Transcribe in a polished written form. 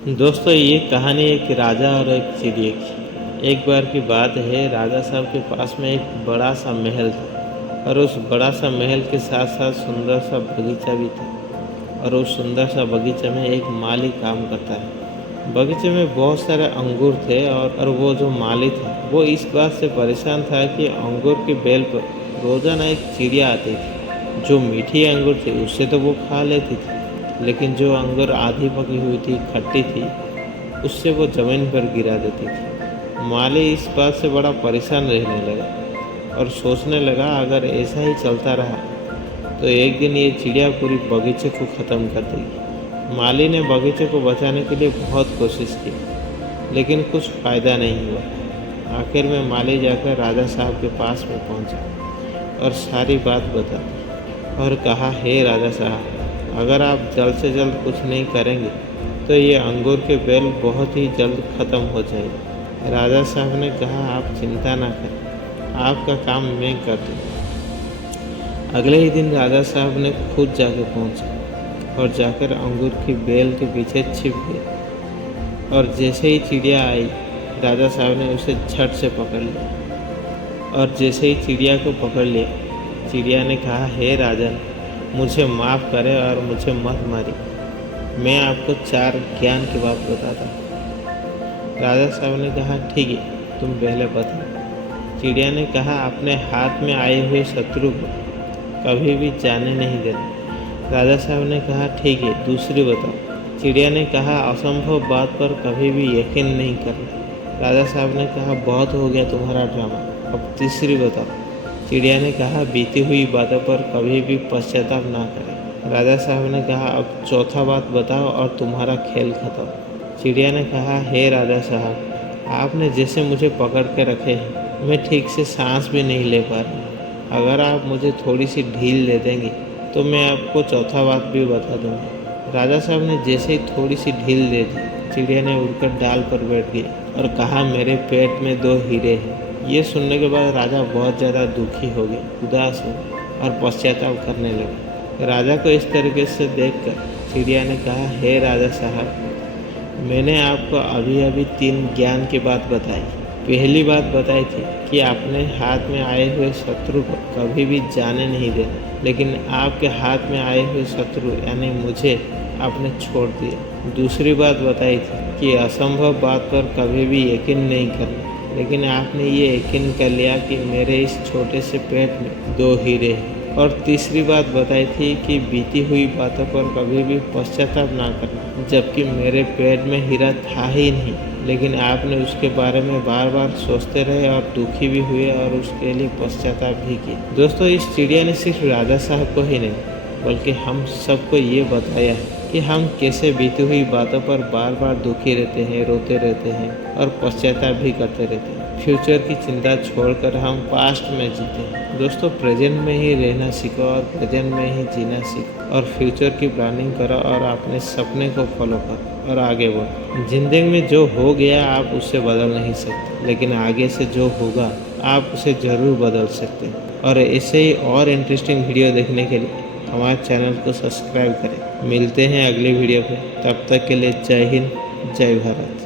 दोस्तों, ये कहानी एक राजा और एक चिड़िया की। एक बार की बात है, राजा साहब के पास में एक बड़ा सा महल था और उस बड़ा सा महल के साथ साथ सुंदर सा बगीचा भी था। और उस सुंदर सा बगीचे में एक माली काम करता है। बगीचे में बहुत सारे अंगूर थे और वो जो माली था वो इस बात से परेशान था कि अंगूर की बेल पर रोजाना एक चिड़िया आती थी। जो मीठी अंगूर थी उससे तो वो खा लेती थी, लेकिन जो अंगूर आधी पकी हुई थी, खट्टी थी, उससे वो ज़मीन पर गिरा देती थी। माली इस बात से बड़ा परेशान रहने लगा और सोचने लगा, अगर ऐसा ही चलता रहा तो एक दिन ये चिड़िया पूरी बगीचे को ख़त्म कर देगी। माली ने बगीचे को बचाने के लिए बहुत कोशिश की, लेकिन कुछ फ़ायदा नहीं हुआ। आखिर में माली जाकर राजा साहब के पास में पहुंचा और सारी बात बता दी और कहा, हे राजा साहब, अगर आप जल्द से जल्द कुछ नहीं करेंगे तो ये अंगूर के बेल बहुत ही जल्द ख़त्म हो जाएगी। राजा साहब ने कहा, आप चिंता ना करें, आपका काम मैं कर दूँगा। अगले ही दिन राजा साहब ने खुद जाकर पहुंचा और जाकर अंगूर की बेल के पीछे छिप गया। और जैसे ही चिड़िया आई, राजा साहब ने उसे झट से पकड़ लिया। और जैसे ही चिड़िया को पकड़ लिया, चिड़िया ने कहा, हे राजन, मुझे माफ़ करें और मुझे मत मारिए। मैं आपको 4 ज्ञान की बात बताता हूँ। राजा साहब ने कहा, ठीक है, तुम पहले बताओ। चिड़िया ने कहा, अपने हाथ में आए हुए शत्रु को कभी भी जाने नहीं देना। राजा साहब ने कहा, ठीक है, दूसरी बताओ। चिड़िया ने कहा, असंभव बात पर कभी भी यकीन नहीं करना। राजा साहब ने कहा, बहुत हो गया तुम्हारा ड्रामा, अब तीसरी बताओ। चिड़िया ने कहा, बीती हुई बातों पर कभी भी पश्चाताप ना करें। राजा साहब ने कहा, अब चौथा बात बताओ और तुम्हारा खेल खत्म। चिड़िया ने कहा, हे राजा साहब, आपने जैसे मुझे पकड़ के रखे हैं, मैं ठीक से सांस भी नहीं ले पा रहा। अगर आप मुझे थोड़ी सी ढील दे देंगे तो मैं आपको चौथा बात भी बता दूंगा। राजा साहब ने जैसे ही थोड़ी सी ढील दे दी, चिड़िया ने उड़कर डाल पर बैठ गई और कहा, मेरे पेट में 2 हीरे हैं। ये सुनने के बाद राजा बहुत ज़्यादा दुखी हो गए, उदास हो गए और पश्चाताप करने लगे। राजा को इस तरीके से देखकर चिड़िया ने कहा, हे राजा साहब, मैंने आपको अभी अभी 3 ज्ञान की बात बताई। पहली बात बताई थी कि अपने हाथ में आए हुए शत्रु को कभी भी जाने नहीं देना, लेकिन आपके हाथ में आए हुए शत्रु यानी मुझे आपने छोड़ दिया। दूसरी बात बताई थी कि असंभव बात पर कभी भी यकीन नहीं करना, लेकिन आपने ये यकीन कर लिया कि मेरे इस छोटे से पेट में 2 हीरे हैं। और तीसरी बात बताई थी कि बीती हुई बातों पर कभी भी पश्चाताप ना करना, जबकि मेरे पेट में हीरा था ही नहीं, लेकिन आपने उसके बारे में बार बार सोचते रहे और दुखी भी हुए और उसके लिए पश्चाताप भी किए। दोस्तों, इस चिड़िया ने सिर्फ राजा साहब को ही नहीं बल्कि हम सबको ये बताया है कि हम कैसे बीती हुई बातों पर बार बार दुखी रहते हैं, रोते रहते हैं और पश्चाताप भी करते रहते हैं। फ्यूचर की चिंता छोड़कर हम पास्ट में जीते हैं। दोस्तों, प्रेजेंट में ही रहना सीखो और प्रेजेंट में ही जीना सीखो और फ्यूचर की प्लानिंग करो और अपने सपने को फॉलो करो और आगे बढ़ो। जिंदगी में जो हो गया आप उससे बदल नहीं सकते, लेकिन आगे से जो होगा आप उसे ज़रूर बदल सकते हैं। और ऐसे ही और इंटरेस्टिंग वीडियो देखने के लिए हमारे चैनल को सब्सक्राइब करें। मिलते हैं अगली वीडियो पे, तब तक के लिए जय हिंद, जय भारत।